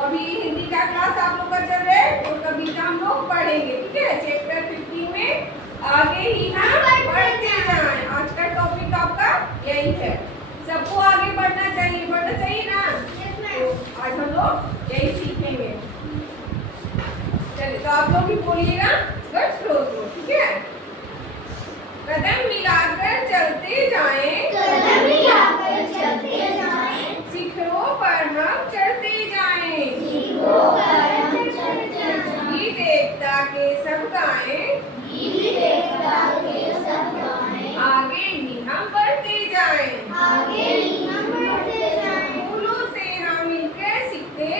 अभी हिंदी का क्लास आप लोग का चल रहा है तो कविता हम लोग पढ़ेंगे, ठीक है। चैप्टर 15 में आगे ही हम बढ़ते जाएं। आज का टॉपिक आपका यही है। सबको आगे बढ़ना चाहिए ना। तो आज हम लोग यही सीखेंगे। चलिए तो आप लोग भी बोलिएगा बस स्लो स्लो, ठीक है। कदम मिलाकर चलते जाएं, कदम मिलाकर चलते जाएं, शिखरों पर हम चढ़ते जाएं, शिखरों पर हम चढ़ते जाएं, गीत एकता के सब गाएं, गीत एकता के सब गाएं, आगे ही हम बढ़ते जाएं, आगे ही हम बढ़ते जाएं, फूलों से हम मिलकर सीखते,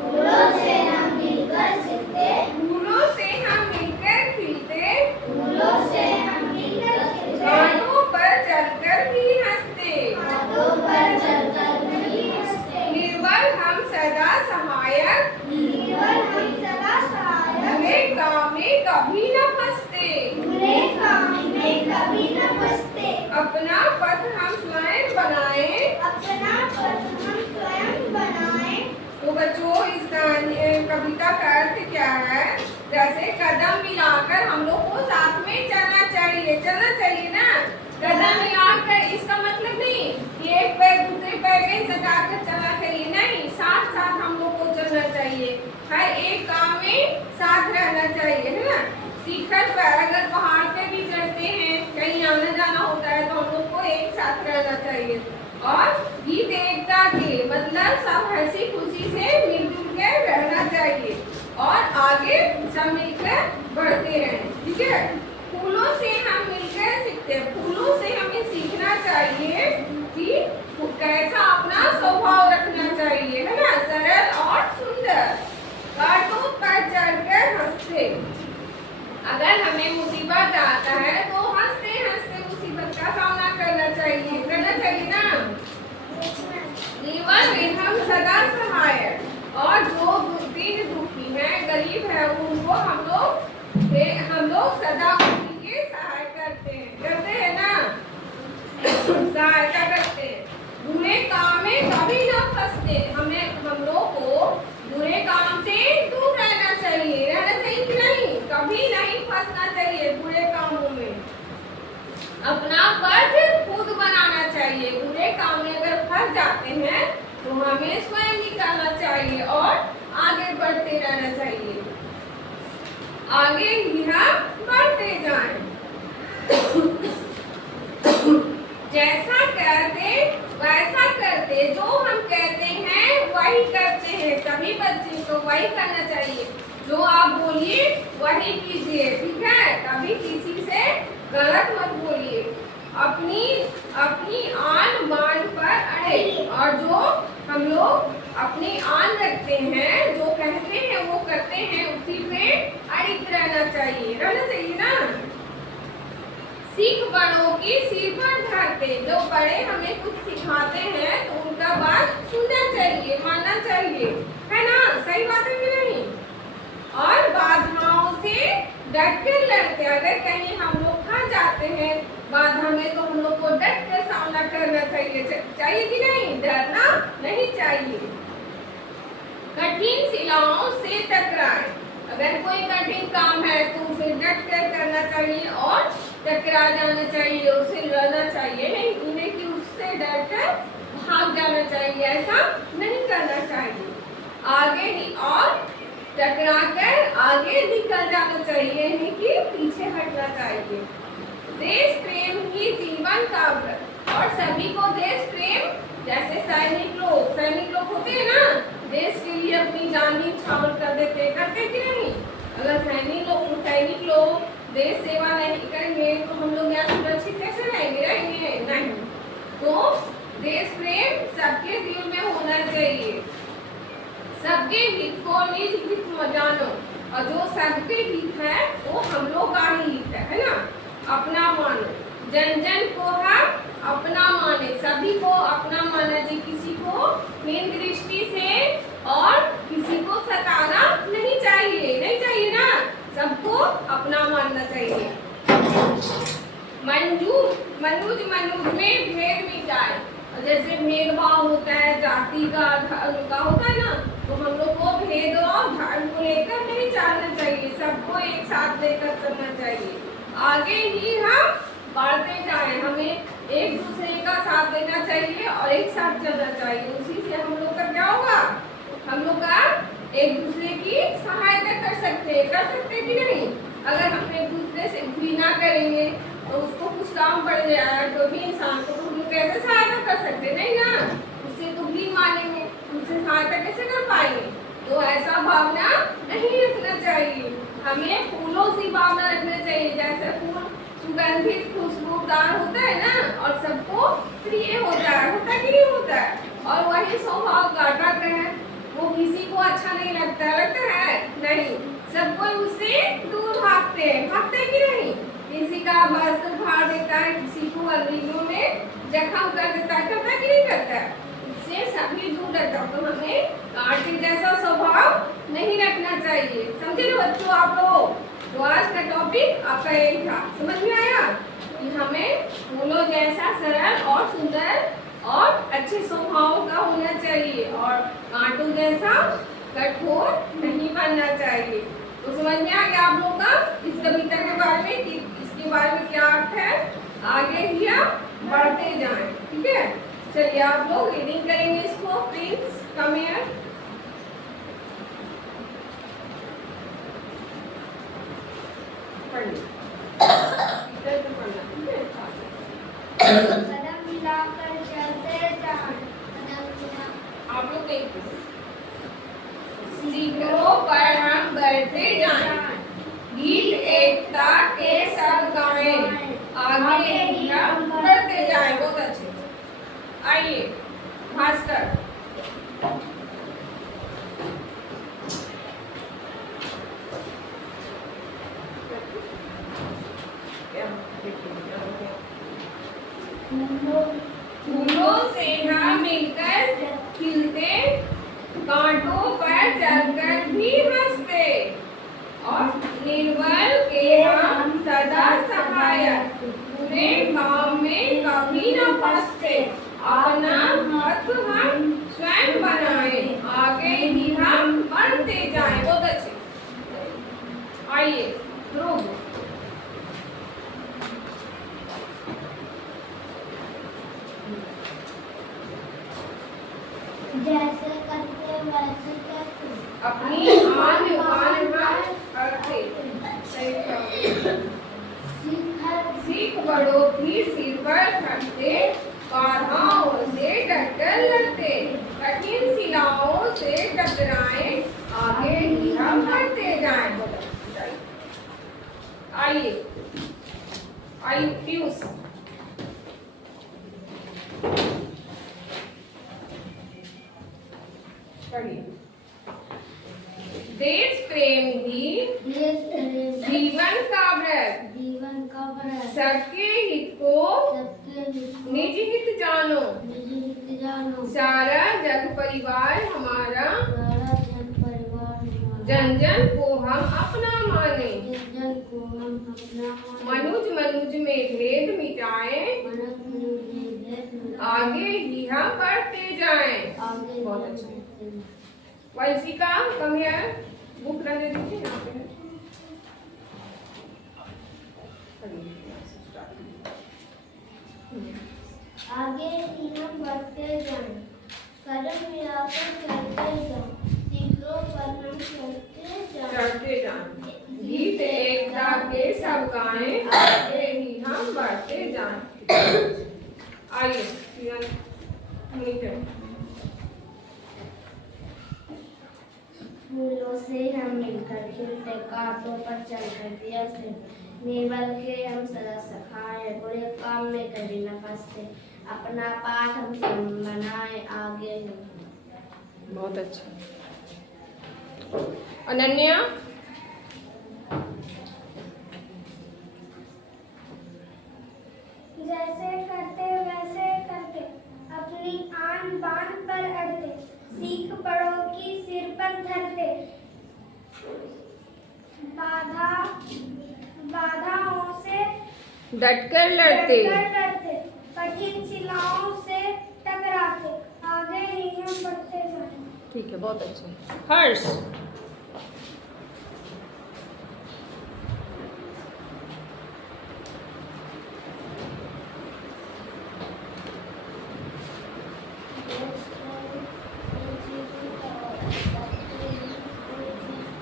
फूलों से हम मिलकर सीखते, फूलों से हम मिलकर खिलते, फूलों से हम मिलकर खिलते, बातों पर चलकर भी हंसते, हाथों पर चलकर भी हंसते, निर्बल हम सदा सहायक, निर्बल हम सदा सहायक, बुरे काम में कभी न फंसते, बुरे काम में कभी न फंसते, अपना पथ हम स्वयं बनाएं। अपना पथ हम स्वयं बनाएं। तो बच्चों इस कविता का अर्थ क्या है? जैसे कदम मिलाकर हम लोग को साथ में चलना चाहिए ना। कदम मिलाकर इसका मतलब नहीं कि एक पैर दूसरे पैर में सटाकर चलना चाहिए, नहीं, साथ साथ हम लोग को चलना चाहिए। हर एक काम में साथ रहना चाहिए, है ना। शिखर पर अगर पहाड़ पे भी चढ़ते हैं, कहीं आना जाना होता है तो हम लोग को एक साथ रहना चाहिए। और गीत एकता के मतलब सब हंसी खुशी से मिलजुल के रहना चाहिए और आगे सब मिलकर बढ़ते रहें, ठीक है। फूलों से हम मिलकर सीखते हैं, फूलों से हमें सीखना चाहिए कि कैसा अपना स्वभाव रखना चाहिए, है ना, सरल और सुंदर। कांटों पर चढ़कर हंसते, अगर हमें मुसीबत आता है तो हंसते हंसते मुसीबत का सामना करना चाहिए ना। जीवन में हम सदा सहायक, और जो दीन दुखी है, गरीब है, उनको हम लोग सदा उनकी सहाय करते हैं ना, सहायता करते हैं। बुरे काम में कभी न फंसते, हम लोग को बुरे काम से दूर रहना चाहिए कि नहीं, कभी नहीं फंसना चाहिए बुरे कामों में। अपना पथ खुद बनाना चाहिए, बुरे काम में अगर फंस जाते हैं तो हमें स्वयं निकालना चाहिए और आगे बढ़ते रहना चाहिए, आगे ही हम बढ़ते जाएं। जैसा कहते वैसा करते, जो हम कहते हैं वही करते हैं। सभी बच्चे को वही करना चाहिए, जो आप बोलिए वही कीजिए, ठीक है। कभी किसी से गलत मत बोलिए, अपनी आन बान पर अड़े, और जो हम लोग अपनी आन रखते हैं, जो कहते हैं वो करते हैं, उसी पे अड़िग रहना चाहिए ना। सीख बड़ों की सिर पर धरते, जो बड़े हमें कुछ सिखाते हैं तो उनका बात सुनना चाहिए, मानना चाहिए, है ना, सही बात है कि नहीं। और बाधाओं से डट कर लड़ते, अगर कहीं हम लोग फंस जाते हैं बाधा में तो हम लोग को डट कर सामना करना चाहिए कि नहीं, डरना नहीं चाहिए। कठिन शिलाओं से टकराए, अगर कोई कठिन काम है तो उसे डट कर करना चाहिए और टकरा जाना चाहिए, उसे लड़ना चाहिए, नहीं कि उससे डर कर भाग जाना चाहिए, ऐसा नहीं करना चाहिए। आगे ही और टकरा कर आगे निकल जाना चाहिए, नहीं कि पीछे हटना चाहिए। देश प्रेम ही जीवन का व्रत, और सभी को देश प्रेम, जैसे सैनिक लोग होते हैं ना, देश के लिए अपनी जान न्यौछावर कर देते, करते कि नहीं। अगर सैनिक लोग देश सेवा नहीं करेंगे तो हम लोग यहाँ सुरक्षित कैसे रहेंगे नहीं। तो देश प्रेम सबके दिल में होना चाहिए, सबके हित को निज हित में जानो, और जो सबके हित है वो हम लोग का ही हित है ना। अपना मानो, जन जन को हम अपना माने, सभी को अपना माना जी, किसी को हीन दृष्टि से और किसी को सताना नहीं चाहिए ना, सबको अपना मानना चाहिए। मनुज में भेद मिटाए, जैसे भेदभाव होता है जाति का होता है ना, तो हम लोग को भेदभाव धर्म को लेकर नहीं चलना चाहिए, सबको एक साथ लेकर चलना चाहिए। आगे ही हम बढ़ते जाएं, हमें एक दूसरे का साथ देना चाहिए और एक साथ चलना चाहिए। उसी से हम लोग का क्या होगा, हम लोग का एक दूसरे की सहायता कर सकते कि नहीं। अगर हम एक दूसरे से घृणा करेंगे तो उसको कुछ काम पड़ जाए तो भी इंसान को तो हम लोग कैसे सहायता कर सकते, नहीं ना। उससे तो भी मानेंगे, उससे सहायता कैसे कर पाएंगे। तो ऐसा भावना नहीं रखना चाहिए, हमें फूलों सी भावना रखना चाहिए। जैसे फूल सुगंधित खुशबूदार होता है ना, और सबको प्रिय होता है कि नहीं होता है। और वही स्वभाव गाटा का है, वो किसी को अच्छा नहीं लगता है नहीं, सब कोई उससे दूर भागते हैं कि नहीं। किसी का वस्त्र फाड़ देता है, किसी को अंगुलियों में जख्म कर देता है, करता है कि नहीं करता है। इससे सभी दूर रहता है। तो हमें कांटे जैसा स्वभाव नहीं रखना चाहिए, समझे ना बच्चों आप लोग। तो आज का टॉपिक आपका यही था, समझ में आया कि हमें फूलों जैसा सरल और सुंदर और अच्छे स्वभाव का होना चाहिए, और कांटों जैसा कठोर नहीं बनना चाहिए। तो समझ में आ गया आप लोग का इस कविता के बारे में कि इसके बारे में क्या अर्थ है। आगे ही आप बढ़ते जाएं, ठीक है। चलिए आप लोग रीडिंग करेंगे इसको। Please come here. पढ़िए, इधर से पढ़ना, ठीक है। कदम मिलाकर चलते जाएं, कदम मिला। आप लोग देखिए, शिखरों पर हम बढ़ते जाएं, गीत एकता के सब गाएं, आगे ही हम बढ़ते जाएं। बहुत अच्छे। आइए भास्कर। फूलों से हम मिलकर खिलते, कांटों पर चलकर भी हंसते, और निर्बल के हम सदा सहायक, पूरे काम में कभी न फंसते। अपना हाथ हम स्वयं बनाए, आगे ही हम बढ़ते जाएं। बहुत अच्छे। आइए ध्रुव। जैसे करते वैसे करते, अपनी आन बान करते। सीख बड़ों की सिर पर खड़ते, बाधाओं से डटकर लड़ते, कठिन शिलाओं से टकराएं, आगे ही हम बढ़ते जाएं। आइए पीयूष। पढ़िए। देश प्रेम ही जीवन का व्रत, सबके हित को निज हित जानो, सारा जग परिवार हमारा, जन जन को हम अपना माने, मनुज मनुज में भेद मिटाए, आगे ही हम बढ़ते जाएं। बहुत अच्छा। वंशिका कम हियर, बुक रहने दीजिए यहाँ पे। आगे ही हम बढ़ते जाएं, कदम मिलाकर चलते जाएं, शिखरों पर हम चढ़ते जाएं, गीत एकता के सब गाएं, आगे ही हम बढ़ते जाएं। आइए फूलों से हम मिलकर खिलते, कांटों पर चलकर दिया से, निर्बल के हम सदा सखाए, बुरे काम में कभी न फंसते, अपना पाठ हम स्वयं बनाए, आगे ही। बहुत अच्छा। अनन्या। जैसे करते वैसे करते, अपनी आन बान पर अड़ते, सीख बड़ों की सिर पर धरते, बाधाओं से डटकर लड़ते, कठिन शिलाओं से टकराते, आगे ही हम बढ़ते जाएं। ठीक है, बहुत अच्छा। हर्ष,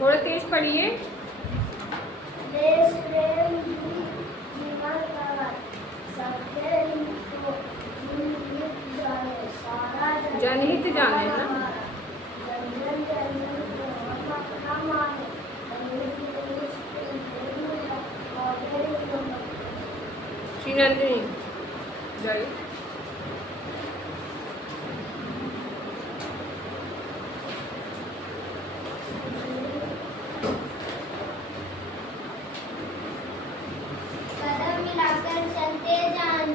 थोड़ा तेज पढ़िए। देश प्रेम ही जीवन का सबके हित को जनहित जाने सारा जनहित जाने ना? जन जन जन जन को हम अपना माने जनहित देश प्रेम प्रेम और प्रेम श्रीनंदिनी जय। कदम मिलाकर चलते जाएं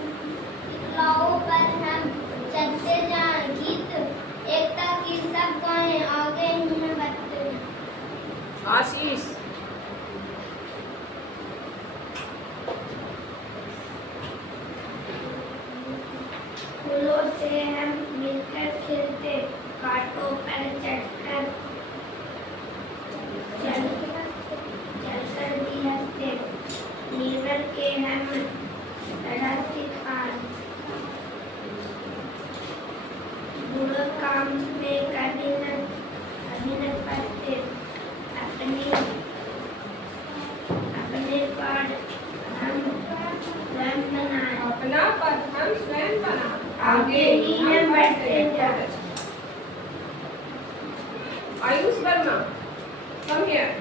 शिखलाओं पर हम चलते जाएं गीत एकता की सब गाएं आगे ही हम बढ़ते आशीष, फूलों से हम मिलकर खिलते कांटों पर चढ़कर चलकर भी हंसते नीवर के हम तरह सिखाए बुरे काम में कभी न पड़ते अपने पर हम स्वयं बनाए अपना पद हम स्वयं बना, आगे ही हम बढ़ते जाएं। Ayush Verma, come here.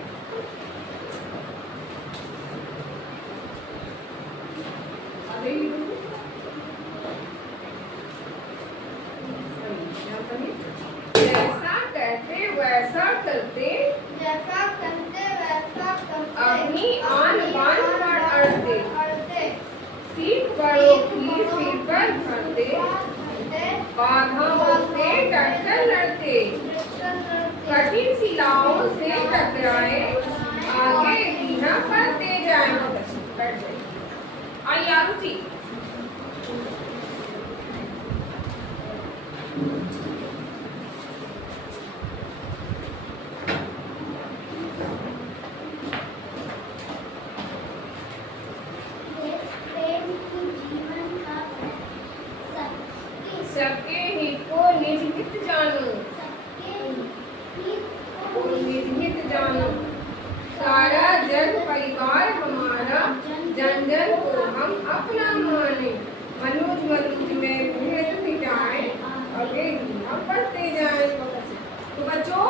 अरे जैसा कहते वैसा करते, जैसा करते वैसा करते अपनी आन बान पर अड़ते, अड़ते सीख बड़ों की सिर पर भरते, बाधाओं से डटकर लड़ते, कठिन शिलाओं से टकराए, आगे धीरा बढ़ते जाए। बैठ जाइए। आइए आरुषि। प्रेम ही जीवन का सबके हित को निज हित जानो, सबके हित को निज हित जानो, सारा जन परिवार हमारा, जन जन को हम अपना माने, मनुज मनुज में भेद मिटाए, आगे हम बढ़ते जाए। तो बच्चों,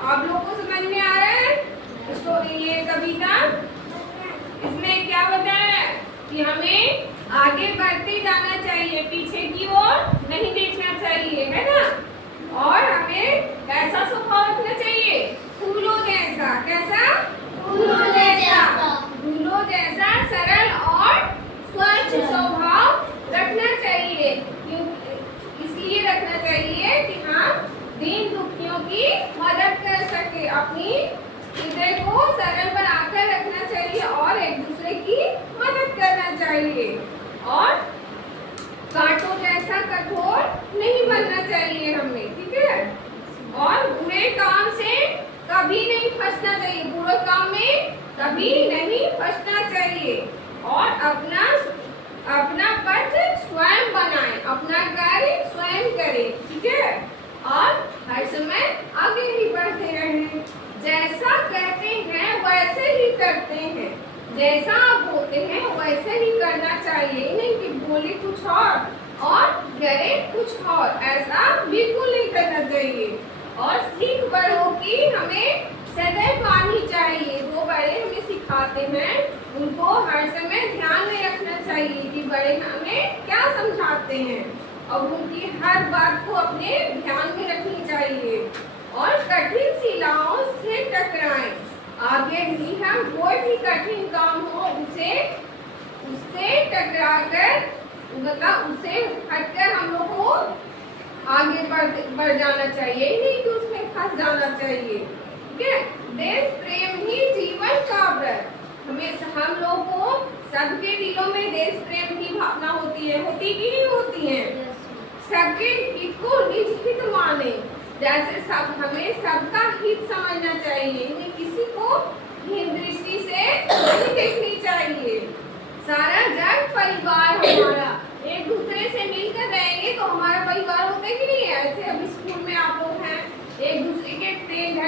आप लोगों को समझ में आ रहा है स्टोरी, ये कविता? इसमें क्या बताया है कि हमें आगे बढ़ते जाना चाहिए, पीछे की ओर नहीं देखना चाहिए, है ना? और हमें कैसा स्वभाव रखना चाहिए? फूलों जैसा। कैसा? फूलों जैसा। फूलों जैसा सरल और स्वच्छ स्वभाव रखना चाहिए। इसलिए रखना चाहिए कि हम दीन दुखियों की मदद कर सके, अपनी हृदय को सरल बनाकर रखना चाहिए और एक दूसरे की मदद करना चाहिए, और कांटों जैसा कठोर नहीं बनना चाहिए हमें, ठीक है? और बुरे काम से कभी नहीं फंसना चाहिए, बुरे काम में कभी नहीं फंसना चाहिए, और अपना पथ स्वयं बनाएं, अपना कार्य स्वयं करें, ठीक है? और हर समय आगे ही बढ़ते रहें, जैसा कहते हैं वैसे ही करते हैं, जैसा आप बोलते हैं वैसे ही करना चाहिए, नहीं कि बोले कुछ और करे कुछ और, ऐसा बिल्कुल नहीं करना चाहिए। और सीख बड़ों की हमें सदैव माननी चाहिए, वो बड़े हमें सिखाते हैं उनको हर समय ध्यान में रखना चाहिए कि बड़े हमें क्या समझाते हैं, और उनकी हर बात को अपने ध्यान में रखनी चाहिए। और कठिन शिलाओं से टकराएं, आगे भी हम कोई भी कठिन काम हो उससे टकराकर, मतलब उससे हटकर हम लोग को आगे बढ़ जाना चाहिए, नहीं कि उसमें फंस जाना चाहिए, ठीक है? देश प्रेम ही जीवन का व्रत। हम लोग को सबके दिलों में देश प्रेम की भावना होती है, होती कि नहीं होती है? सबके हित को निज हित माने, जैसे सब हमें सबका हित समझना चाहिए, इन्हें किसी को हीन दृष्टि से नहीं देखनी चाहिए। सारा जग परिवार हमारा, एक दूसरे से मिलकर रहेंगे तो हमारा परिवार होता है कि नहीं है। ऐसे अभी स्कूल में आप लोग हैं, एक दूसरे के फ्रेंड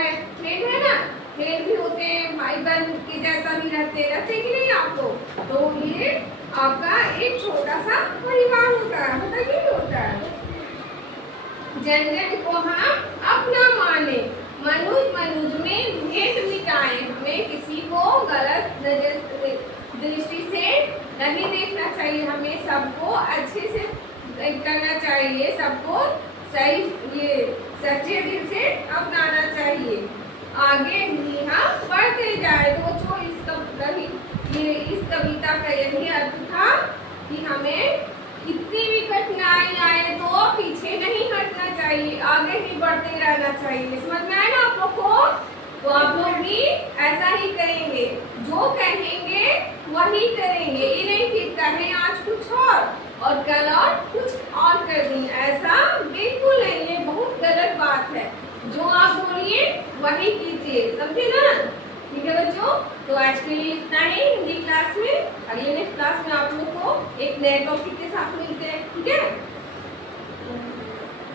है ना, फ्रेंड भी होते हैं, भाई बहन के जैसा भी रहते कि नहीं आप लोग। तो ये आपका एक छोटा सा परिवार होता है कि नहीं होता है। जन जन को हम अपना माने, मनुज में भेद मिटाए। हमें किसी को गलत दृष्टि से नहीं देखना चाहिए, हमें सबको अच्छे से करना चाहिए, सबको सही ये सच्चे दिल से अपनाना चाहिए। आगे भी हम बढ़ते जाए। तो बच्चों इस कविता का यही अर्थ था कि हमें कितनी भी कठिनाई आए तो पीछे नहीं हटना चाहिए, आगे ही बढ़ते रहना चाहिए। समझ में आए ना आप लोग को। तो आप लोग भी ऐसा ही करेंगे, जो कहेंगे वही करेंगे। ये नहीं कि कहें आज कुछ और कल और कुछ और कर दी, ऐसा बिल्कुल नहीं, ये बहुत गलत बात है। जो आप बोलिए वही कीजिए, समझे ना। ठीक है बच्चों, तो आज के लिए इतना ही हिंदी क्लास में। अगले नेक्स्ट क्लास में आप लोग को एक नए टॉपिक के साथ मिलेंगे।